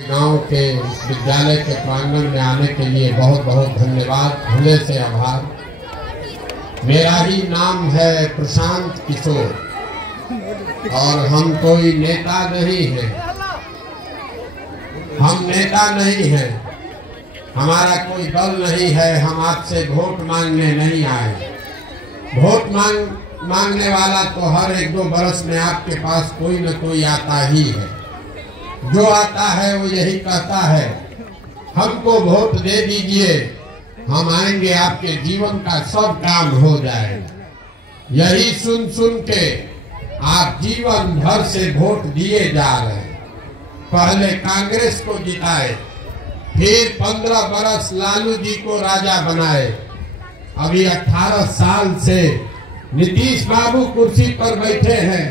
गांव के विद्यालय के प्रांगण में आने के लिए बहुत बहुत धन्यवाद, हृदय से आभार। मेरा ही नाम है प्रशांत किशोर और हम कोई नेता नहीं हैं, हम नेता नहीं हैं, हमारा कोई दल नहीं है। हम आपसे वोट मांगने नहीं आए। वोट मांगने वाला तो हर 1-2 बरस में आपके पास कोई न कोई आता ही है। जो आता है वो यही कहता है हमको वोट दे दीजिए, हम आएंगे, आपके जीवन का सब काम हो जाएगा। यही सुन सुन के आप जीवन भर से वोट दिए जा रहे हैं। पहले कांग्रेस को जिताए, फिर 15 बरस लालू जी को राजा बनाए। अभी 18 साल से नीतीश बाबू कुर्सी पर बैठे हैं।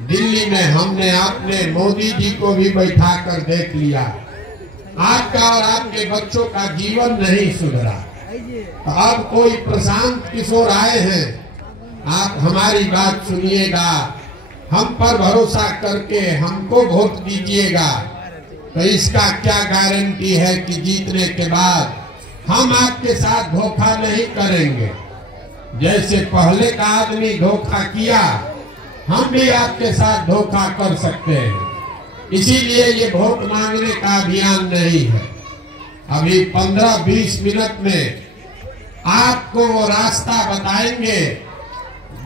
दिल्ली में हमने अपने मोदी जी को भी बैठा कर देख लिया। आपका और आपके बच्चों का जीवन नहीं सुधरा। तो अब कोई प्रशांत किशोर आए हैं, आप हमारी बात सुनिएगा, हम पर भरोसा करके हमको वोट दीजिएगा। तो इसका क्या गारंटी है कि जीतने के बाद हम आपके साथ धोखा नहीं करेंगे। जैसे पहले का आदमी धोखा किया, हम भी आपके साथ धोखा कर सकते हैं। इसीलिए ये वोट मांगने का अभियान नहीं है। अभी 15-20 मिनट में आपको वो रास्ता बताएंगे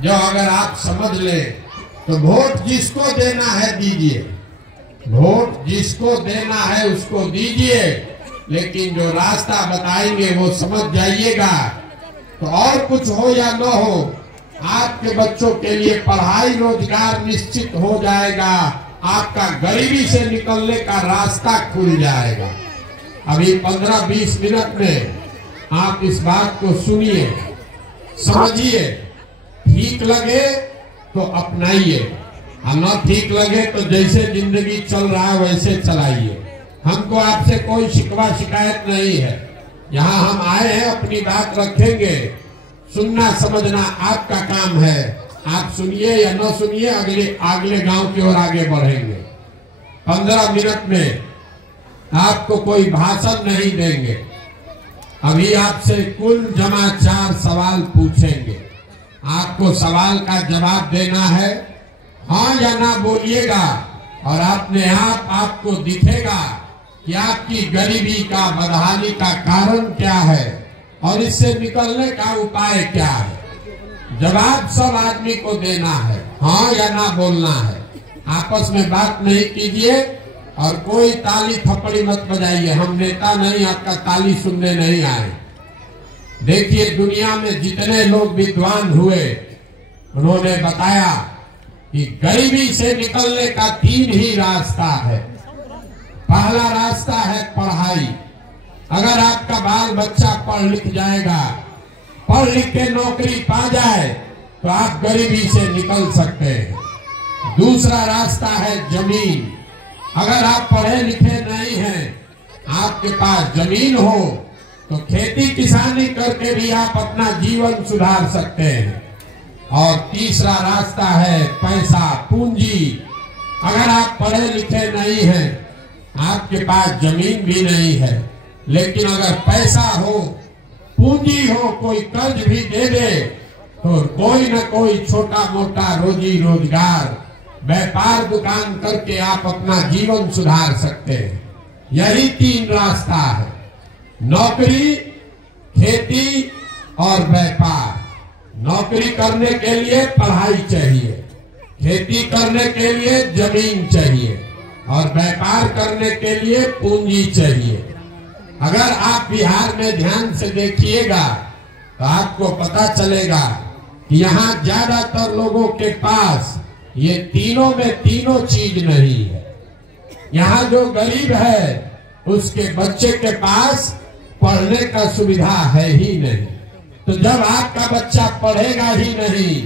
जो अगर आप समझ लें तो वोट जिसको देना है दीजिए, वोट जिसको देना है उसको दीजिए, लेकिन जो रास्ता बताएंगे वो समझ जाइएगा। तो और कुछ हो या न हो, आपके बच्चों के लिए पढ़ाई रोजगार निश्चित हो जाएगा, आपका गरीबी से निकलने का रास्ता खुल जाएगा। अभी 15-20 मिनट में आप इस बात को सुनिए, समझिए, ठीक लगे तो अपनाइए, और न ठीक लगे तो जैसे जिंदगी चल रहा है वैसे चलाइए। हमको आपसे कोई शिकवा शिकायत नहीं है। यहाँ हम आए हैं, अपनी बात रखेंगे। सुनना समझना आपका काम है। आप सुनिए या न सुनिए, अगले गांव की ओर आगे बढ़ेंगे। 15 मिनट में आपको कोई भाषण नहीं देंगे। अभी आपसे कुल जमा 4 सवाल पूछेंगे। आपको सवाल का जवाब देना है, हाँ या ना बोलिएगा, और अपने आप आपको दिखेगा कि आपकी गरीबी का, बदहाली का कारण क्या है और इससे निकलने का उपाय क्या है। जवाब सब आदमी को देना है, हाँ या ना बोलना है। आपस में बात नहीं कीजिए और कोई ताली थप्पड़ी मत बजाइए। हम नेता नहीं, आपका ताली सुनने नहीं आए। देखिए, दुनिया में जितने लोग विद्वान हुए उन्होंने बताया कि गरीबी से निकलने का 3 ही रास्ता है। पहला रास्ता है पढ़ाई। अगर आपका बाल बच्चा पढ़ लिख जाएगा, पढ़ लिख के नौकरी पा जाए, तो आप गरीबी से निकल सकते हैं। दूसरा रास्ता है जमीन। अगर आप पढ़े लिखे नहीं हैं, आपके पास जमीन हो, तो खेती किसानी करके भी आप अपना जीवन सुधार सकते हैं। और तीसरा रास्ता है पैसा, पूंजी। अगर आप पढ़े लिखे नहीं हैं, आपके पास जमीन भी नहीं है, लेकिन अगर पैसा हो, पूंजी हो, कोई कर्ज भी दे दे, तो कोई न कोई छोटा मोटा रोजी रोजगार, व्यापार दुकान करके आप अपना जीवन सुधार सकते हैं। यही 3 रास्ता है, नौकरी, खेती और व्यापार। नौकरी करने के लिए पढ़ाई चाहिए, खेती करने के लिए जमीन चाहिए, और व्यापार करने के लिए पूंजी चाहिए। अगर आप बिहार में ध्यान से देखिएगा तो आपको पता चलेगा कि यहाँ ज्यादातर लोगों के पास ये तीनों में तीनों चीज नहीं है। यहाँ जो गरीब है उसके बच्चे के पास पढ़ने का सुविधा है ही नहीं। तो जब आपका बच्चा पढ़ेगा ही नहीं,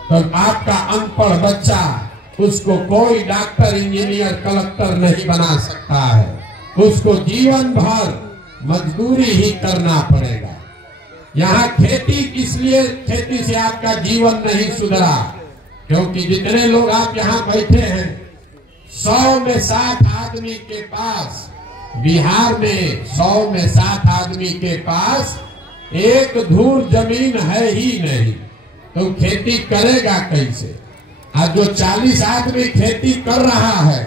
तो आपका अनपढ़ बच्चा, उसको कोई डॉक्टर, इंजीनियर, कलेक्टर नहीं बना सकता है। उसको जीवन भर मजदूरी ही करना पड़ेगा। यहाँ खेती, इसलिए खेती से आपका जीवन नहीं सुधरा, क्योंकि जितने लोग आप यहाँ बैठे हैं, 100 में 60 आदमी के पास, बिहार में 100 में 7 आदमी के पास एक धूर जमीन है ही नहीं, तो खेती करेगा कैसे? आज जो 40 आदमी खेती कर रहा है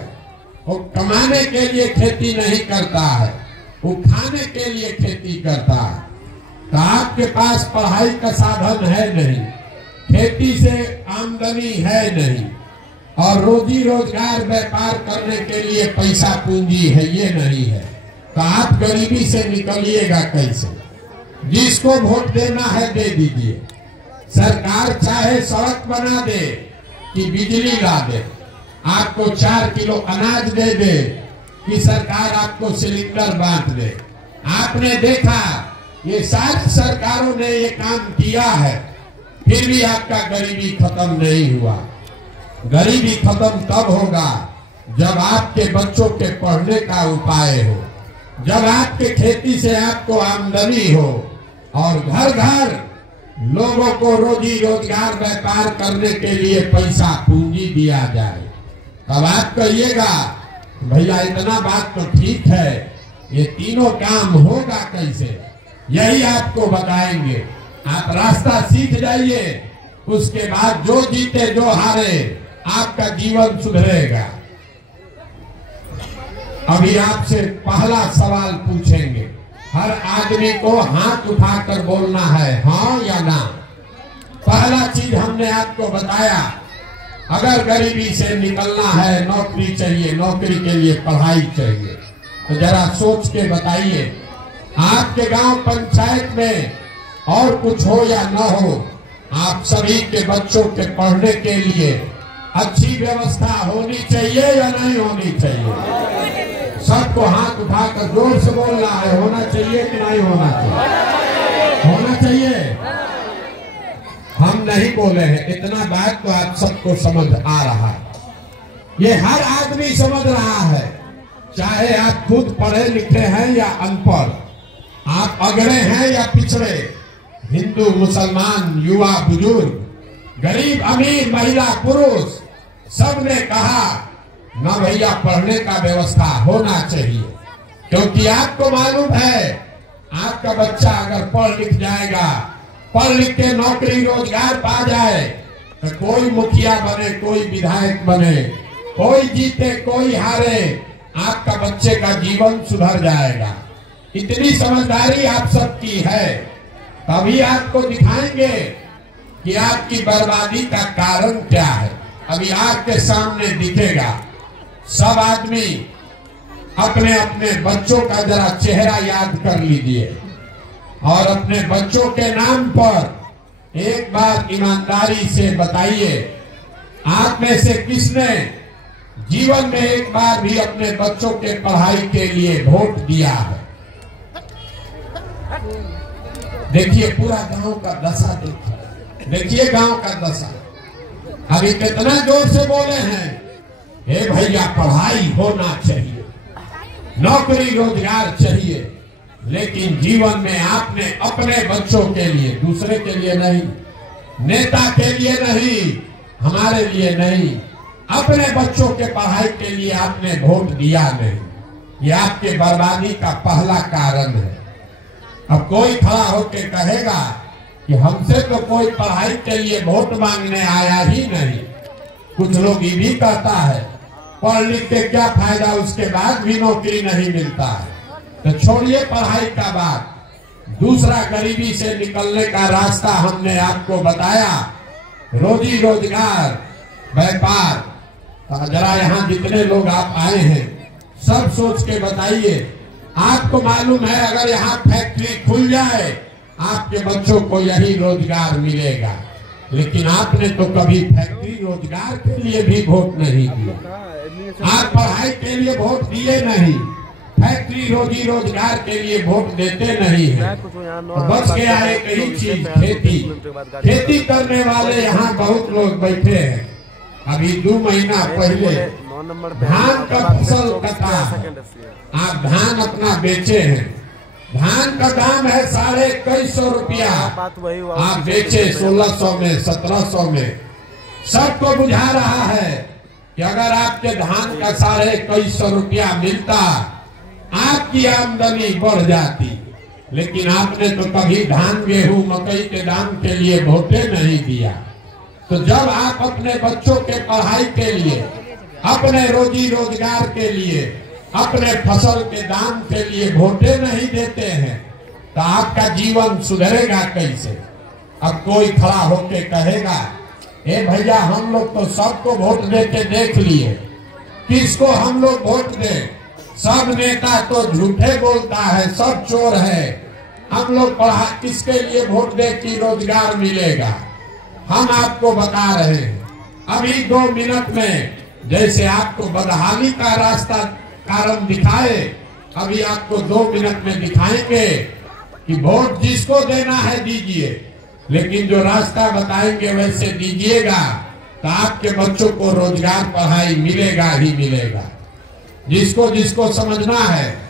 वो कमाने के लिए खेती नहीं करता है, वो खाने के लिए खेती करता है। तो आपके पास पढ़ाई का साधन है नहीं, खेती से आमदनी है नहीं, और रोजी रोजगार व्यापार करने के लिए पैसा पूंजी है ये नहीं है, तो आप गरीबी से निकलिएगा कैसे? जिसको वोट देना है दे दीजिए। सरकार चाहे सड़क बना दे कि बिजली ला दे, आपको 4 किलो अनाज दे दे कि सरकार आपको सिलेंडर बांट दे। आपने देखा ये सारी सरकारों ने ये काम किया है, फिर भी आपका गरीबी खत्म नहीं हुआ। गरीबी खत्म तब होगा जब आपके बच्चों के पढ़ने का उपाय हो, जब आपके खेती से आपको आमदनी हो और घर घर लोगों को रोजी रोजगार व्यापार करने के लिए पैसा पूंजी दिया जाए। तब आप कहिएगा भैया इतना बात तो ठीक है, ये तीनों काम होगा कैसे? यही आपको बताएंगे। आप रास्ता सीख जाइए, उसके बाद जो जीते जो हारे आपका जीवन सुधरेगा। अभी आपसे पहला सवाल पूछेंगे, हर आदमी को हाथ उठाकर बोलना है हाँ या ना। पहला चीज हमने आपको बताया, अगर गरीबी से निकलना है नौकरी चाहिए, नौकरी के लिए पढ़ाई चाहिए। तो जरा सोच के बताइए, आपके गांव पंचायत में और कुछ हो या न हो, आप सभी के बच्चों के पढ़ने के लिए अच्छी व्यवस्था होनी चाहिए या नहीं होनी चाहिए? सबको हाथ उठाकर जोर से बोलना है, होना चाहिए कि नहीं होना चाहिए? होना चाहिए। हम नहीं बोले हैं, इतना बात तो आप सबको समझ आ रहा है, ये हर आदमी समझ रहा है, चाहे आप खुद पढ़े लिखे हैं या अनपढ़, आप अगड़े हैं या पिछड़े, हिंदू मुसलमान, युवा बुजुर्ग, गरीब अमीर, महिला पुरुष, सब ने कहा ना भैया पढ़ने का व्यवस्था होना चाहिए। क्योंकि आपको मालूम है आपका बच्चा अगर पढ़ लिख जाएगा, पढ़ लिख के नौकरी रोजगार पा जाए, तो कोई मुखिया बने, कोई विधायक बने, कोई जीते कोई हारे, आपका बच्चे का जीवन सुधर जाएगा। इतनी समझदारी आप सबकी है, तभी आपको दिखाएंगे कि आपकी बर्बादी का कारण क्या है। अभी आपके सामने दिखेगा। सब आदमी अपने अपने बच्चों का जरा चेहरा याद कर लीजिए और अपने बच्चों के नाम पर एक बार ईमानदारी से बताइए, आप में से किसने जीवन में एक बार भी अपने बच्चों के पढ़ाई के लिए वोट दिया है? देखिए पूरा गांव का दशा देखिए गांव का दशा। अभी कितना जोर से बोले हैं, हे भैया पढ़ाई होना चाहिए, नौकरी रोजगार चाहिए, लेकिन जीवन में आपने अपने बच्चों के लिए, दूसरे के लिए नहीं, नेता के लिए नहीं, हमारे लिए नहीं, अपने बच्चों के पढ़ाई के लिए आपने वोट दिया नहीं। ये आपके बर्बादी का पहला कारण है। अब कोई खड़ा होकर कहेगा कि हमसे तो कोई पढ़ाई के लिए वोट मांगने आया ही नहीं। कुछ लोग ये भी कहता है पढ़ लिख के क्या फायदा, उसके बाद भी नौकरी नहीं मिलता है। तो छोड़िए पढ़ाई का बात, दूसरा गरीबी से निकलने का रास्ता हमने आपको बताया, रोजी रोजगार व्यापार। जरा यहाँ जितने लोग आप आए हैं सब सोच के बताइए, आपको मालूम है अगर यहाँ फैक्ट्री खुल जाए आपके बच्चों को यही रोजगार मिलेगा, लेकिन आपने तो कभी फैक्ट्री रोजगार के लिए भी वोट नहीं दिया। आप पढ़ाई के लिए वोट दिए नहीं, फैक्ट्री रोजी रोजगार के लिए वोट देते नहीं है। बच गया एक ही चीज, खेती। खेती करने वाले यहाँ बहुत लोग बैठे हैं। अभी 2 महीना पहले धान का फसल कटा, आप धान अपना बेचे हैं, धान का दाम है 2150 रुपया, आप बेचे 1600 में 1700 में। सबको बुझा रहा है कि अगर आपके धान का 250 रुपया मिलता, आपकी आमदनी बढ़ जाती। लेकिन आपने तो कभी धान, गेहूं, मकई के दाम के लिए वोटे नहीं दिया। तो जब आप अपने बच्चों के पढ़ाई के लिए, अपने रोजी रोजगार के लिए, अपने फसल के दाम के लिए वोटे नहीं देते हैं, तो आपका जीवन सुधरेगा कैसे? अब कोई खड़ा होके कहेगा, ए भैया हम लोग तो सबको वोट देके देख लिए, किसको हम लोग वोट दें? सब नेता तो झूठे बोलता है, सब चोर है। हम लोग पढ़ा किसके लिए वोट दे कि रोजगार मिलेगा? हम आपको बता रहे हैं अभी 2 मिनट में, जैसे आपको बदहाली का रास्ता कारण दिखाए, अभी आपको 2 मिनट में दिखाएंगे कि वोट जिसको देना है दीजिए, लेकिन जो रास्ता बताएंगे वैसे दीजिएगा, तो आपके बच्चों को रोजगार, पढ़ाई मिलेगा ही मिलेगा। जिसको जिसको समझना है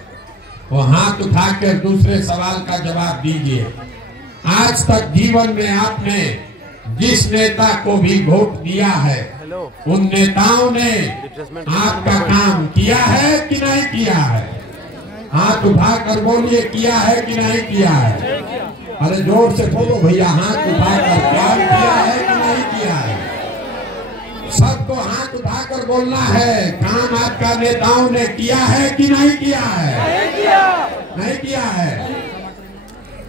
वो हाथ उठाकर दूसरे सवाल का जवाब दीजिए। आज तक जीवन में आपने जिस नेता को भी वोट दिया है, उन नेताओं ने आपका काम किया है कि नहीं किया है? हाथ उठाकर बोलिए, किया है कि नहीं किया है? अरे जोर से बोलो भैया, हाथ उठाकर काम किया है कि नहीं किया है? सबको हाथ उठाकर बोलना है, काम आपका नेताओं ने किया है कि नहीं किया है? नहीं किया है।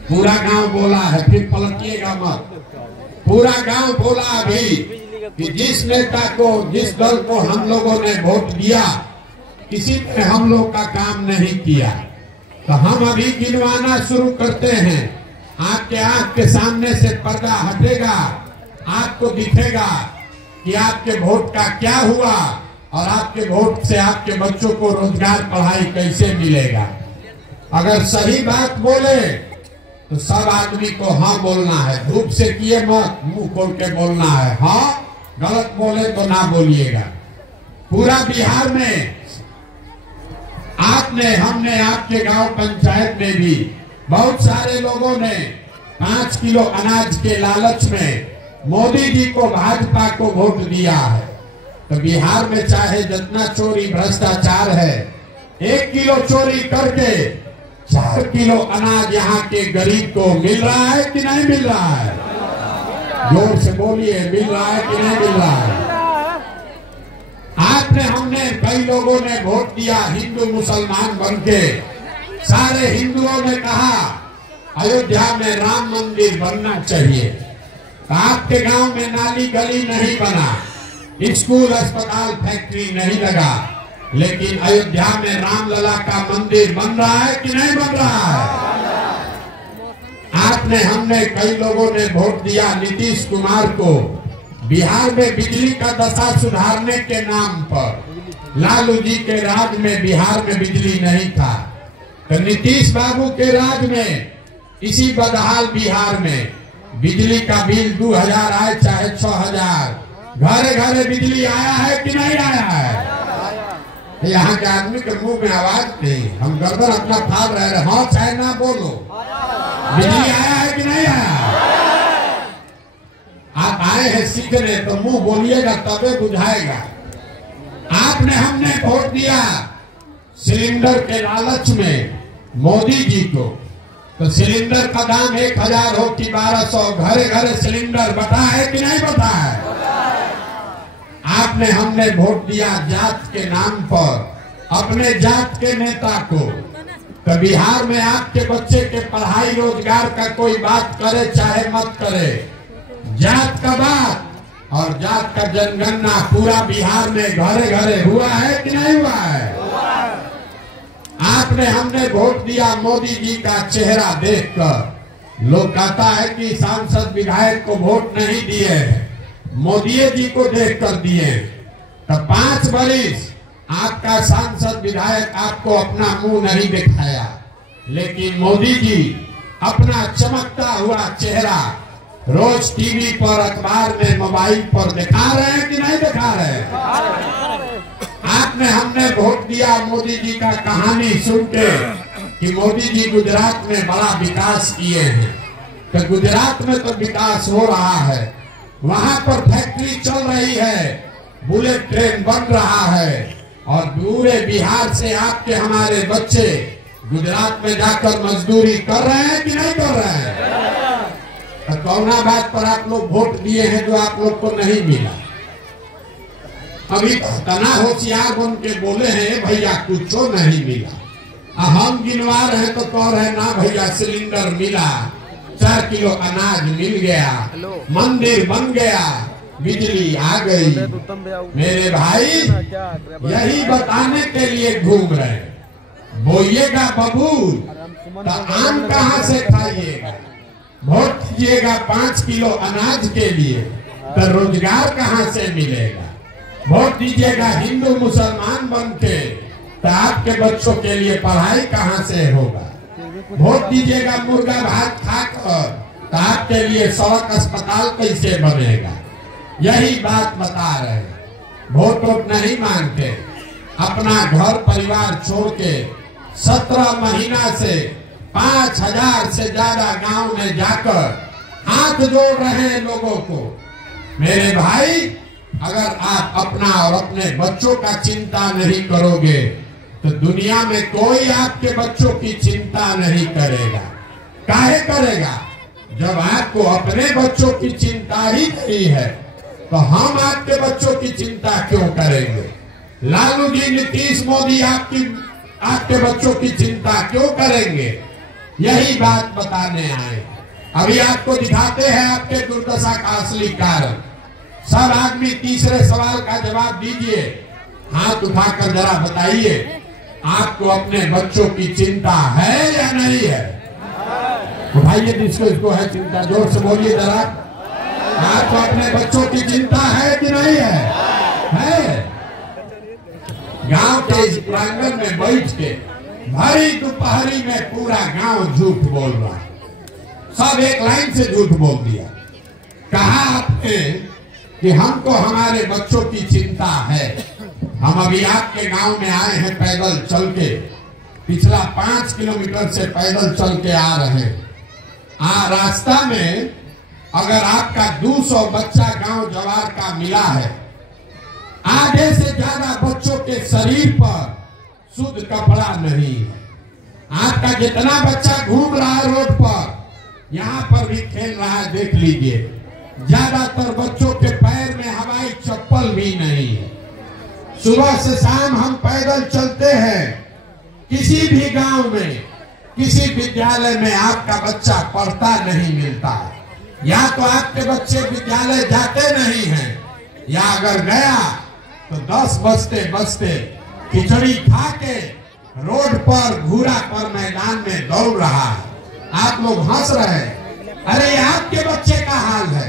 पूरा गांव बोला है, फिर पलटिएगा मत। पूरा गांव बोला अभी कि जिस नेता को, जिस दल को हम लोगों ने वोट दिया, किसी ने हम लोग का काम नहीं किया। तो हम अभी गिनवाना शुरू करते हैं। आपके आंख के सामने से पर्दा हटेगा, आपको दिखेगा कि आपके वोट का क्या हुआ और आपके वोट से आपके बच्चों को रोजगार, पढ़ाई कैसे मिलेगा। अगर सही बात बोले तो सब आदमी को हाँ बोलना है, धूप से किए मत, मुंह खोल के बोलना है हाँ, गलत बोले तो ना बोलिएगा। पूरा बिहार में आपने, हमने आपके गांव पंचायत में भी बहुत सारे लोगों ने 5 किलो अनाज के लालच में मोदी जी को, भाजपा को वोट दिया है। तो बिहार में चाहे जितना चोरी भ्रष्टाचार है, 1 किलो चोरी करके 4 किलो अनाज यहाँ के गरीब को मिल रहा है कि नहीं मिल रहा है? जोर से बोलिए, मिल रहा है कि नहीं मिल रहा है? आपने, हमने, कई लोगों ने वोट दिया हिंदू मुसलमान बनके। सारे हिंदुओं ने कहा अयोध्या में राम मंदिर बनना चाहिए। आपके गांव में नाली गली नहीं बना, स्कूल, अस्पताल, फैक्ट्री नहीं लगा, लेकिन अयोध्या में रामलला का मंदिर बन रहा है कि नहीं बन रहा है? आपने, हमने, कई लोगों ने वोट दिया नीतीश कुमार को बिहार में बिजली का दशा सुधारने के नाम पर। लालू जी के राज में बिहार में बिजली नहीं था, तो नीतीश बाबू के राज में इसी बदहाल बिहार में बिजली का बिल 2000 आए चाहे 6000, घरे घरे बिजली आया है कि नहीं आया है? यहाँ के आदमी के मुंह में आवाज नहीं, हम गर्दन अपना फाड़ रहे, हाँ चाहे ना बोलो। बिजली आया है कि नहीं आया? आप आए हैं सीखने तो मुंह बोलिएगा तबे बुझाएगा। आपने, हमने वोट दिया सिलेंडर के लालच में मोदी जी को, तो सिलेंडर का दाम 1000 हो कि 1200, घरे घरे सिलेंडर बटा है कि नहीं बटा है? आपने, हमने वोट दिया जात के नाम पर अपने जात के नेता को। तो बिहार में आपके बच्चे के पढ़ाई, रोजगार का कोई बात करे चाहे मत करे, जात का बात और जात का जनगणना पूरा बिहार में घरे घरे हुआ है कि नहीं हुआ है? आपने, हमने वोट दिया मोदी जी का चेहरा देखकर। लोग कहता है कि सांसद विधायक को वोट नहीं दिए, मोदी जी को देखकर दिए। तो 5 बरिस आपका सांसद विधायक आपको अपना मुंह नहीं दिखाया, लेकिन मोदी जी अपना चमकता हुआ चेहरा रोज टीवी पर, अखबार में, मोबाइल पर दिखा रहे हैं कि नहीं दिखा रहे हैं? आपने, हमने वोट दिया मोदी जी का कहानी सुन के कि मोदी जी गुजरात में बड़ा विकास किए हैं। तो गुजरात में तो विकास हो रहा है, वहां पर फैक्ट्री चल रही है, बुलेट ट्रेन बन रहा है और पूरे बिहार से आपके हमारे बच्चे गुजरात में जाकर मजदूरी कर रहे हैं कि नहीं कर रहे हैं? तो कौना बात पर आप लोग वोट दिए हैं जो आप लोग को नहीं मिला? अभी तना होशियार बन के बोले हैं भैया कुछ नहीं मिला। हम गिनवा रहे तो कह रहे ना भैया सिलेंडर मिला, 4 किलो अनाज मिल गया, मंदिर बन गया, बिजली आ गई। मेरे भाई यही बताने के लिए घूम रहे। बोइएगा बबूल तो आम कहाँ से खाइएगा? वोट दीजिएगा 5 किलो अनाज के लिए तो रोजगार कहाँ से मिलेगा? वोट दीजिएगा हिंदू मुसलमान बन के तो आपके बच्चों के लिए पढ़ाई कहाँ से होगा? वोट दीजिएगा मुर्गा भात खाकर तो आपके लिए सड़क अस्पताल कैसे बनेगा? यही बात बता रहे। वोट नहीं मांगते, अपना घर परिवार छोड़ के 17 महीना से 5000 से ज्यादा गांव में जाकर हाथ जोड़ रहे हैं लोगों को। मेरे भाई अगर आप अपना और अपने बच्चों का चिंता नहीं करोगे तो दुनिया में कोई आपके बच्चों की चिंता नहीं करेगा। काहे करेगा? जब आपको अपने बच्चों की चिंता ही नहीं है तो हम आपके बच्चों की चिंता क्यों करेंगे? लालू जी, नीतीश मोदी आपके बच्चों की चिंता क्यों करेंगे? यही बात बताने आए। अभी आपको दिखाते हैं आपके दुर्दशा का असली कारण। सब आदमी तीसरे सवाल का जवाब दीजिए, हाथ उठाकर जरा बताइए, आपको अपने बच्चों की चिंता है या नहीं है? उठाइए जिसको इसको है चिंता, जोर से बोलिए जरा। आपको अपने बच्चों की चिंता है कि नहीं है? है। गांव के इस प्रांगण में बैठ के भरी दोपहरी में पूरा गांव झूठ बोल रहा, सब एक लाइन से झूठ बोल दिया। कहा आपने कि हमको हमारे बच्चों की चिंता है। हम अभी आपके गांव में आए हैं पैदल चल के, पिछला 5 किलोमीटर से पैदल चल के आ रहे हैं। रास्ता में अगर आपका 200 बच्चा गांव जवार का मिला है, आधे से ज्यादा बच्चों के शरीर पर शुद्ध कपड़ा नहीं है। आपका जितना बच्चा घूम रहा है रोड पर, यहाँ पर भी खेल रहा है, देख लीजिए, ज्यादातर बच्चों के पैर में हवाई चप्पल भी नहीं है। सुबह से शाम हम पैदल चलते हैं। किसी भी गांव में, किसी विद्यालय में आपका बच्चा पढ़ता नहीं मिलता है, या तो आपके बच्चे विद्यालय जाते नहीं हैं, या अगर गया तो 10 बजते बजते खिचड़ी खा के रोड पर घूरा पर मैदान में दौड़ रहा है। आप लोग हंस रहे हैं, अरे आपके बच्चे का हाल है,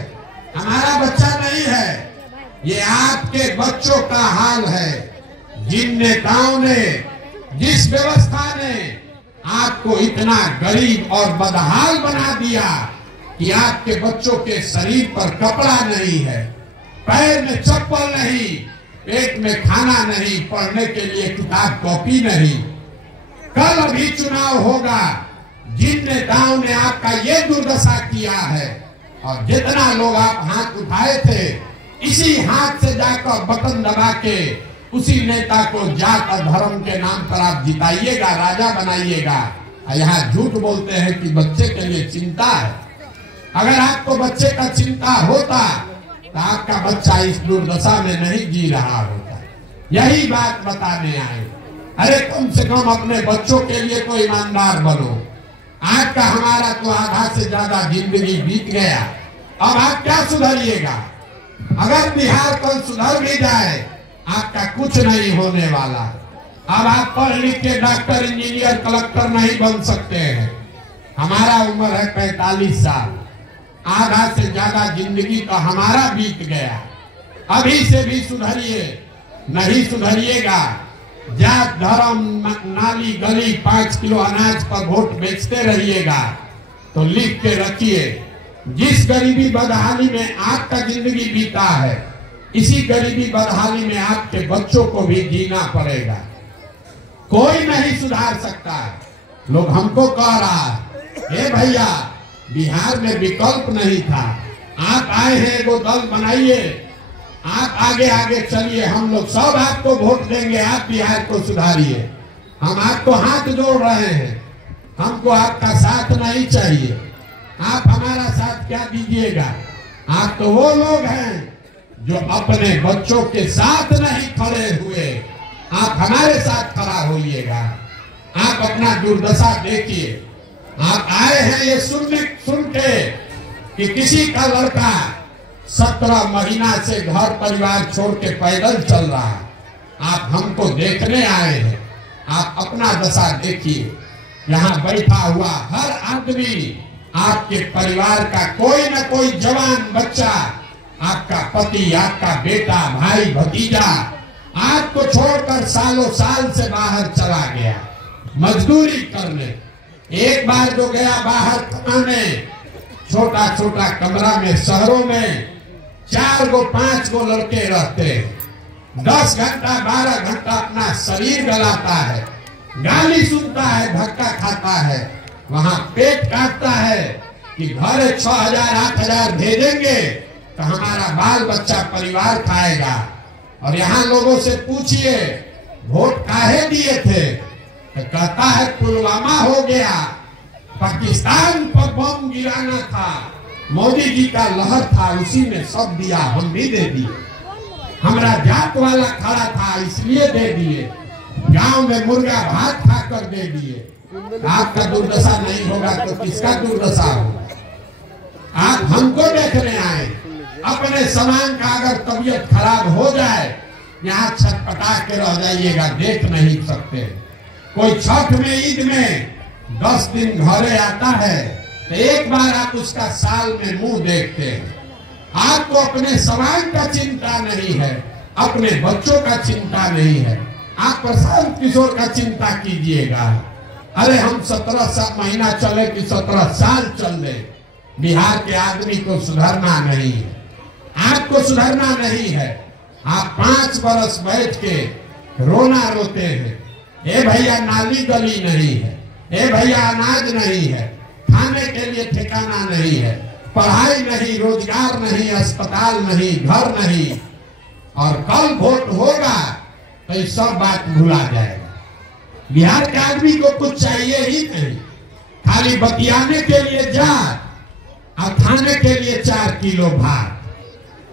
हमारा बच्चा नहीं है। ये आपके बच्चों का हाल है। जिन नेताओं ने, जिस व्यवस्था ने आपको इतना गरीब और बदहाल बना दिया कि आपके बच्चों के शरीर पर कपड़ा नहीं है, पैर में चप्पल नहीं, पेट में खाना नहीं, पढ़ने के लिए किताब कॉपी नहीं। कल अभी चुनाव होगा, जिन नेताओं ने आपका ये दुर्दशा किया है, और जितना लोग आप हाथ उठाए थे, इसी हाथ से जाकर बटन दबा के उसी नेता को जात और धर्म के नाम पर आप जिताइएगा, राजा बनाइएगा। यहाँ झूठ बोलते हैं कि बच्चे के लिए चिंता है। अगर आपको बच्चे का चिंता होता तो आपका बच्चा इस दुर्दशा में नहीं जी रहा होता। यही बात बताने आए। अरे कम से कम अपने बच्चों के लिए तो ईमानदार बनो। आज का हमारा तो आधा से ज्यादा जिंदगी बीत गया, अब आप क्या सुधरिएगा? अगर बिहार कल सुधर भी जाए, आपका कुछ नहीं होने वाला। अब आप पढ़ लिख के डॉक्टर, इंजीनियर, कलेक्टर नहीं बन सकते हैं। हमारा उम्र है 45 साल, आधा से ज्यादा जिंदगी तो हमारा बीत गया। अभी से भी सुधरिए, नहीं सुधरिएगा, जात धर्म नाली गली 5 किलो अनाज पर वोट बेचते रहिएगा तो लिख के रखिए, जिस गरीबी बदहाली में आपका जिंदगी बीता है, इसी गरीबी बदहाली में आपके बच्चों को भी जीना पड़ेगा। कोई नहीं सुधार सकता है। लोग हमको कह रहा है, ए भैया बिहार में विकल्प नहीं था, आप आए हैं, एगो दल बनाइए, आप आगे आगे चलिए, हम लोग सब आपको वोट देंगे, आप बिहार को सुधारिए। हम आपको हाथ जोड़ रहे हैं, हमको आपका साथ नहीं चाहिए। आप हमारा साथ क्या दीजिएगा? आप तो वो लोग हैं जो अपने बच्चों के साथ नहीं खड़े हुए, आप हमारे साथ खड़ा होइएगा। आप अपना दुर्दशा देखिए। आप आए हैं ये सुन के कि किसी का लड़का 17 महीना से घर परिवार छोड़ के पैदल चल रहा है। आप हमको देखने आए हैं, आप अपना दशा देखिए। यहाँ बैठा हुआ हर आदमी आपके परिवार का कोई न कोई जवान बच्चा, आपका पति, आपका बेटा, भाई, भतीजा आपको छोड़कर सालों साल से बाहर चला गया मजदूरी करने। एक बार जो गया बाहर कमाने, छोटा छोटा कमरा में शहरों में 4 गो 5 गो लड़के रहते, 10 घंटा 12 घंटा अपना शरीर गलाता है, गाली सुनता है, धक्का खाता है, वहां पेट काटता है कि घर 6,000 8,000 भेजेंगे तो हमारा बाल बच्चा परिवार खाएगा। और यहाँ लोगों से पूछिए वोट काहे दिए थे, तो कहता है पुलवामा हो गया, पाकिस्तान पर बम गिराना था, मोदी जी का लहर था, उसी में सब दिया, हम भी दे दिए। हमारा जात वाला खड़ा था इसलिए दे दिए, गांव में मुर्गा भात खाकर दे दिए। आपका दुर्दशा नहीं होगा तो किसका दुर्दशा होगा? आप हमको देखने आए, अपने समान का अगर तबीयत खराब हो जाए यहाँ छटपटा के रह जाइएगा, देख नहीं सकते। कोई छठ में, ईद में 10 दिन घरे आता है तो एक बार आप उसका साल में मुंह देखते हैं। आपको अपने समान का चिंता नहीं है, अपने बच्चों का चिंता नहीं है। आप प्रशांत किशोर का चिंता कीजिएगा। अरे हम 17 महीना चले कि 17 साल चल रहे, बिहार के आदमी को सुधरना नहीं है, आपको सुधरना नहीं है। आप 5 बरस बैठ के रोना रोते हैं, ए भैया नाली गली नहीं है, ए भैया अनाज नहीं है, खाने के लिए ठिकाना नहीं है, पढ़ाई नहीं, रोजगार नहीं, अस्पताल नहीं, घर नहीं। और कल वोट होगा तो ये सब बात भुला जाएगा। बिहार के आदमी को कुछ चाहिए ही नहीं, खाली बतियाने के लिए जात और खाने के लिए 4 किलो भात।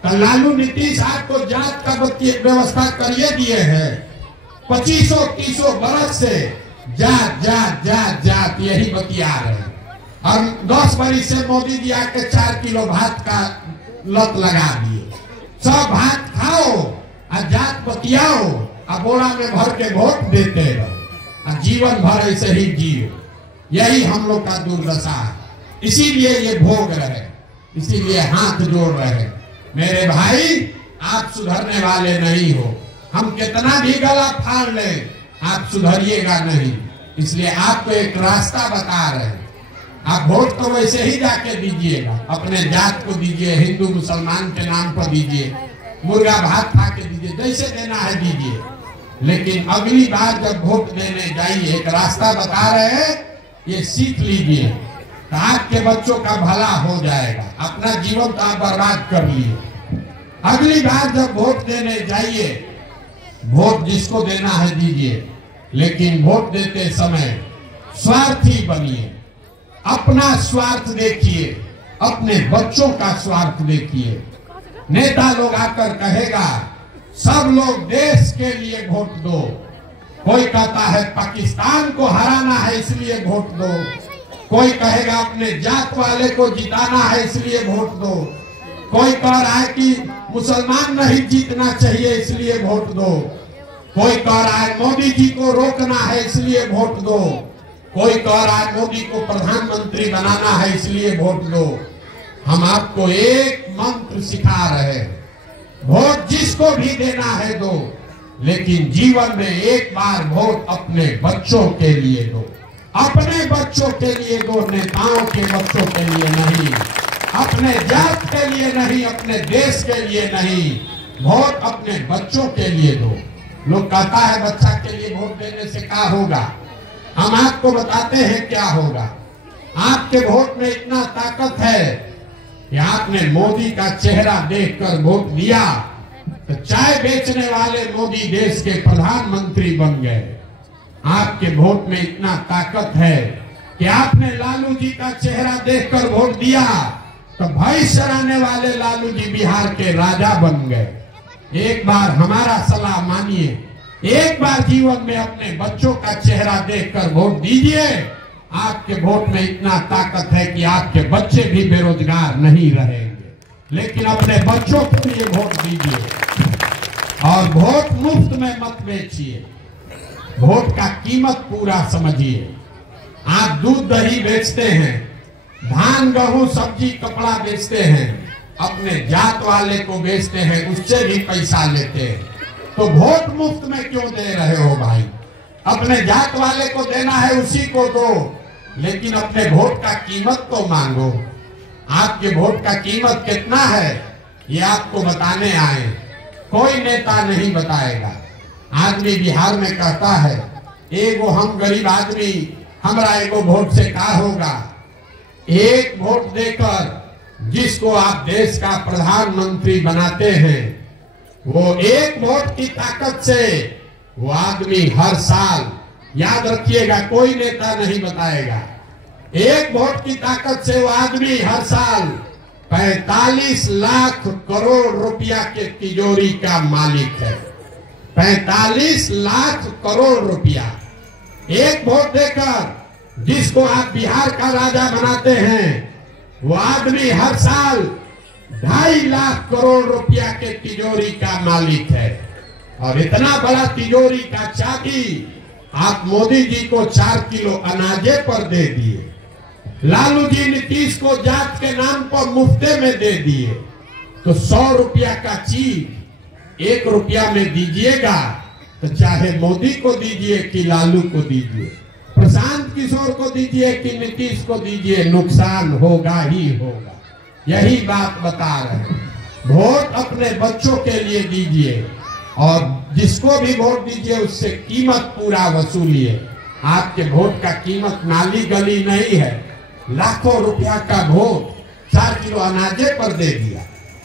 तो लालू नीतीश आपको जात का व्यवस्था करिए दिए हैं। 2500-30 बरस से जात जात जात जात यही बतिया रहे हैं। और 10 बरस से मोदी जी आके 4 किलो भात का लत लगा दिए। सब भात खाओ और जात बतियाओ और बोरा में भर के वोट देते रहो और जीवन भर ऐसे ही जियो। यही हम लोग का दुर्दशा है, इसीलिए ये भोग रहे, इसीलिए हाथ जोड़ रहे। मेरे भाई आप सुधरने वाले नहीं हो, हम कितना भी गला फाड़ ले आप सुधरिएगा नहीं। इसलिए आपको एक रास्ता बता रहे हैं। आप वोट तो वैसे ही जाके दीजिएगा, अपने जात को दीजिए, हिंदू मुसलमान के नाम पर दीजिए, मुर्गा भात खा के दीजिए, जैसे देना है दीजिए। लेकिन अगली बार जब वोट देने जाइए, एक रास्ता बता रहे हैं, ये सीख लीजिए तो आपके बच्चों का भला हो जाएगा। अपना जीवन तो आप बर्बाद कर लिए। अगली बार जब वोट देने जाइए, वोट जिसको देना है दीजिए, लेकिन वोट देते समय स्वार्थी बनिए। अपना स्वार्थ देखिए, अपने बच्चों का स्वार्थ देखिए। नेता लोग आकर कहेगा सब लोग देश के लिए वोट दो, कोई कहता है पाकिस्तान को हराना है इसलिए वोट दो, कोई कहेगा अपने जात वाले को जिताना है इसलिए वोट दो, कोई कह रहा है कि मुसलमान नहीं जीतना चाहिए इसलिए वोट दो, कोई कह रहा है मोदी जी को रोकना है इसलिए वोट दो, कोई कह रहा है मोदी को प्रधानमंत्री बनाना है इसलिए वोट दो। हम आपको एक मंत्र सिखा रहे हैं, वोट जिसको भी देना है दो, लेकिन जीवन में एक बार वोट अपने बच्चों के लिए दो। अपने बच्चों के लिए दो, नेताओं के बच्चों के लिए नहीं, अपने जात के लिए नहीं, अपने देश के लिए नहीं, वोट अपने बच्चों के लिए दो। लोग कहता है बच्चा के लिए वोट देने से क्या होगा, हम आपको बताते हैं क्या होगा। आपके वोट में इतना ताकत है कि आपने मोदी का चेहरा देखकर वोट दिया तो चाय बेचने वाले मोदी देश के प्रधानमंत्री बन गए। आपके वोट में इतना ताकत है कि आपने लालू जी का चेहरा देखकर वोट दिया तो भविष्य आने वाले लालू जी बिहार के राजा बन गए। एक बार हमारा सलाह मानिए, एक बार जीवन में अपने बच्चों का चेहरा देखकर वोट दीजिए। आपके वोट में इतना ताकत है कि आपके बच्चे भी बेरोजगार नहीं रहेंगे। लेकिन अपने बच्चों के लिए वोट दीजिए और वोट मुफ्त में मत बेचिए। वोट का कीमत पूरा समझिए। आप दूध दही बेचते हैं, धान गेहूं सब्जी कपड़ा बेचते हैं, अपने जात वाले को बेचते हैं, उससे भी पैसा लेते हैं। तो वोट मुफ्त में क्यों दे रहे हो भाई? अपने जात वाले को देना है उसी को दो, लेकिन अपने वोट का कीमत तो मांगो। आपके वोट का कीमत कितना है ये आपको बताने आए, कोई नेता नहीं बताएगा। आदमी बिहार में कहता है एगो हम गरीब आदमी, हमरा एगो वोट से का होगा। एक वोट देकर जिसको आप देश का प्रधानमंत्री बनाते हैं, वो एक वोट की ताकत से वो आदमी हर साल, याद रखिएगा कोई नेता नहीं बताएगा, एक वोट की ताकत से वो आदमी हर साल 45 लाख करोड़ रुपया के तिजोरी का मालिक है। 45 लाख करोड़ रुपया एक वोट देकर जिसको आप बिहार का राजा बनाते हैं, वो आदमी हर साल 2.5 लाख करोड़ रुपया के तिजोरी का मालिक है। और इतना बड़ा तिजोरी का चाबी आप मोदी जी को 4 किलो अनाजे पर दे दिए, लालू जी नीतीश को जात के नाम पर मुफ्ते में दे दिए। तो 100 रुपया का चीज 1 रुपया में दीजिएगा तो चाहे मोदी को दीजिए कि लालू को दीजिए, प्रशांत किशोर को दीजिए कि नीतीश को दीजिए, नुकसान होगा ही होगा। यही बात बता रहे हैं। वोट अपने बच्चों के लिए दीजिए और जिसको भी वोट दीजिए उससे कीमत पूरा वसूलिए। आपके वोट का कीमत नाली गली नहीं है। लाखों रुपया का वोट 4 किलो अनाजे पर दे दिया,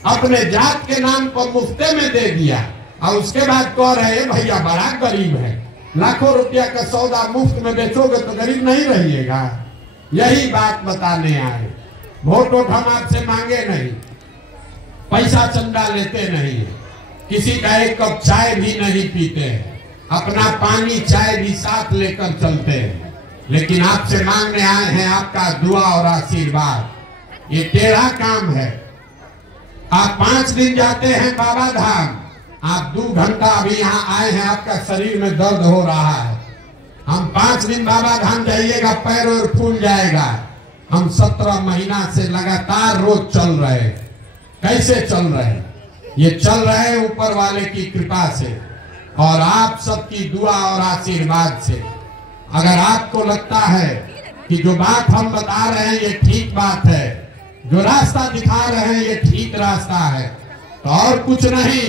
अपने जात के नाम पर मुफ्ते में दे दिया और उसके बाद कह रहे हैं भैया बड़ा गरीब है। लाखों रुपया का सौदा मुफ्त में बेचोगे तो गरीब नहीं रहिएगा। यही बात बताने आए। वोट हम आपसे मांगे नहीं, पैसा चंदा लेते नहीं है, किसी का एक कप चाय भी नहीं पीते हैं, अपना पानी चाय भी साथ लेकर चलते हैं। लेकिन आपसे मांगने आए हैं आपका दुआ और आशीर्वाद। ये टेढ़ा काम है। आप 5 दिन जाते हैं बाबा धाम, आप 2 घंटा अभी यहाँ आए हैं, आपका शरीर में दर्द हो रहा है। हम 5 दिन बाबा धाम जाइएगा पैर और फूल जाएगा। हम 17 महीना से लगातार रोज चल रहे हैं। कैसे चल रहे हैं? ये चल रहे हैं ऊपर वाले की कृपा से और आप सबकी दुआ और आशीर्वाद से। अगर आपको लगता है कि जो बात हम बता रहे हैं ये ठीक बात है, जो रास्ता दिखा रहे हैं ये ठीक रास्ता है, तो और कुछ नहीं,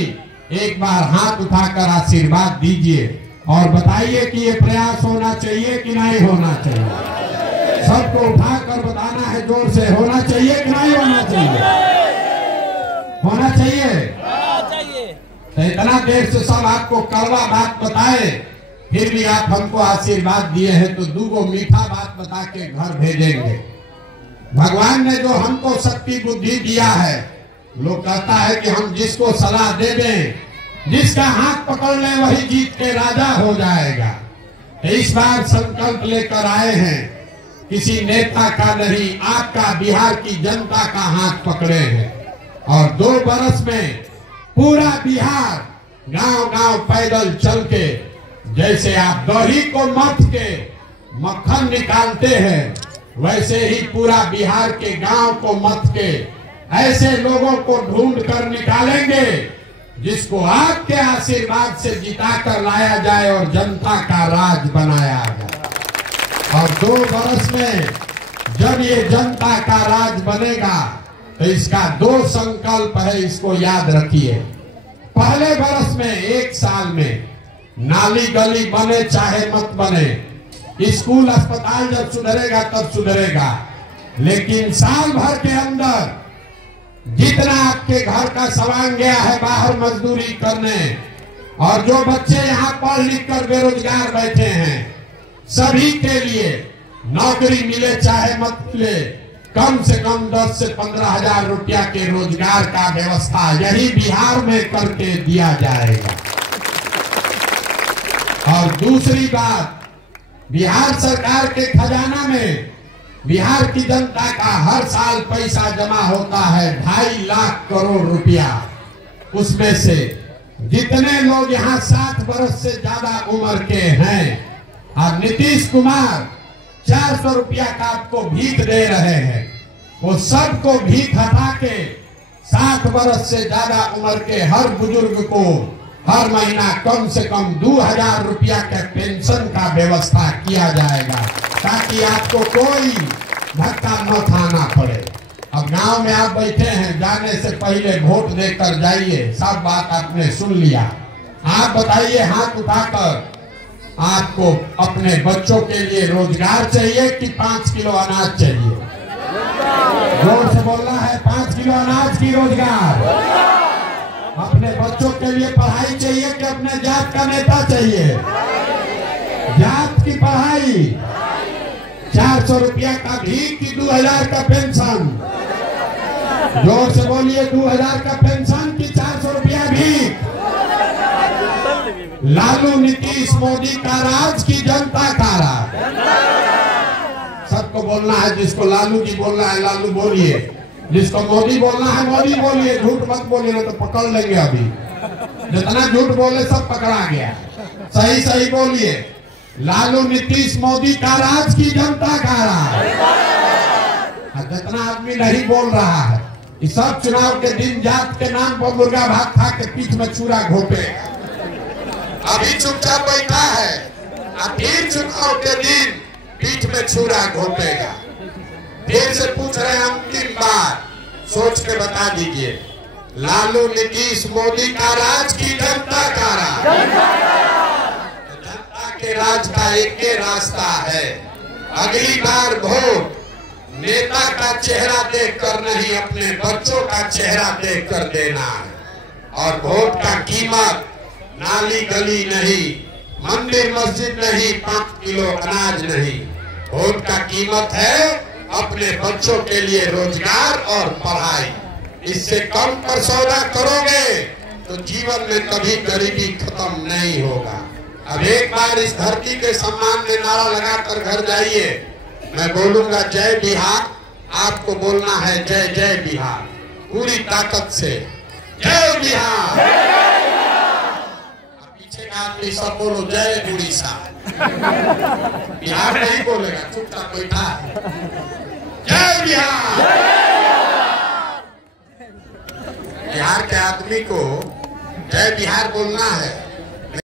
एक बार हाथ उठाकर आशीर्वाद दीजिए और बताइए कि ये प्रयास होना चाहिए कि नहीं होना चाहिए। सबको उठाकर बताना है जोर से, होना चाहिए कि नहीं होना चाहिए? होना चाहिए। तो इतना देर से सब आपको कड़वा बात बताए, फिर भी आप हमको आशीर्वाद दिए हैं तो 2 मीठा बात बता के घर भेजेंगे। भगवान ने जो हमको शक्ति बुद्धि दिया है, लोग कहता है कि हम जिसको सलाह दे दें, जिसका हाथ पकड़ ले वही जीत के राजा हो जाएगा। इस बार संकल्प लेकर आए हैं, किसी नेता का नहीं, आपका बिहार की जनता का हाथ पकड़े हैं और 2 बरस में पूरा बिहार गांव-गांव पैदल चल के, जैसे आप दही को मथ के मक्खन निकालते हैं, वैसे ही पूरा बिहार के गांव को मथ के ऐसे लोगों को ढूंढ कर निकालेंगे जिसको आपके आशीर्वाद से जिता कर लाया जाए और जनता का राज बनाया जाए। और 2 बरस में जब ये जनता का राज बनेगा तो इसका 2 संकल्प है, इसको याद रखिए। पहले बरस में 1 साल में नाली गली बने चाहे मत बने, स्कूल अस्पताल जब सुधरेगा तब सुधरेगा, लेकिन साल भर के अंदर जितना आपके घर का सामान गया है बाहर मजदूरी करने, और जो बच्चे यहाँ पढ़ लिख कर बेरोजगार बैठे हैं, सभी के लिए नौकरी मिले चाहे मत मिले, कम से कम 10 से 15 हजार रुपया के रोजगार का व्यवस्था यही बिहार में करके दिया जाएगा। और दूसरी बात, बिहार सरकार के खजाना में बिहार की जनता का हर साल पैसा जमा होता है 2.5 लाख करोड़ रुपया। उसमें से जितने लोग यहाँ 60 वर्ष से ज्यादा उम्र के हैं, और नीतीश कुमार 400 रुपया का आपको भीख दे रहे हैं, वो सबको भीख हटा के 60 वर्ष से ज्यादा उम्र के हर बुजुर्ग को हर महीना कम से कम 2000 रुपया के पेंशन का व्यवस्था किया जाएगा, ताकि आपको कोई धक्का न खाना पड़े। अब गांव में आप बैठे हैं, जाने से पहले वोट देकर जाइए, सब बात आपने सुन लिया। आप बताइए हाथ उठाकर, आपको अपने बच्चों के लिए रोजगार चाहिए कि 5 किलो अनाज चाहिए? जोर से बोलना है, 5 किलो अनाज की रोजगार। अपने बच्चों के लिए पढ़ाई चाहिए कि अपने जात का नेता चाहिए? जात की पढ़ाई, 400 रुपया का भीख की 2000 का पेंशन? जोर से बोलिए, 2000 का पेंशन की 400 रुपया भीख? लालू नीतीश मोदी का राज की जनता का राज? सबको बोलना है, जिसको लालू जी बोलना है लालू बोलिए, जिसको मोदी बोलना है मोदी बोलिए, झूठ मत बोलिए ना तो पकड़ लेंगे। अभी जितना झूठ बोले सब पकड़ा गया। सही सही बोलिए, लालू नीतीश मोदी का राज की जनता का राज। जितना आदमी नहीं बोल रहा है, इस सब चुनाव के दिन जात के नाम पर मुर्गा भात खा के पीठ में चूरा घोपेगा। अभी चुपचाप बैठा है, फिर चुनाव के दिन पीठ में छुरा घोपेगा। फिर से पूछ रहे हैं अंतिम बार, सोच के बता दीजिए, लालू नीतीश मोदी का राज की जनता का राज? जनता के राज का एक ही रास्ता है, अगली बार वोट नेता का चेहरा देखकर नहीं, अपने बच्चों का चेहरा देखकर देना है। और वोट का कीमत नाली गली नहीं, मंदिर मस्जिद नहीं, 5 किलो अनाज नहीं। वोट का कीमत है अपने बच्चों के लिए रोजगार और पढ़ाई। इससे कम पर सौदा करोगे तो जीवन में कभी गरीबी खत्म नहीं होगा। अब एक बार इस धरती के सम्मान में नारा लगाकर घर जाइए। मैं बोलूंगा जय बिहार, आपको बोलना है जय जय बिहार, पूरी ताकत से जय बिहार। पीछे का आदमी सब बोलो जय उड़ीसा। बिहार नहीं बोलेगा, चुपचाप बैठा है। जय बिहार। बिहार के आदमी को जय बिहार बोलना है।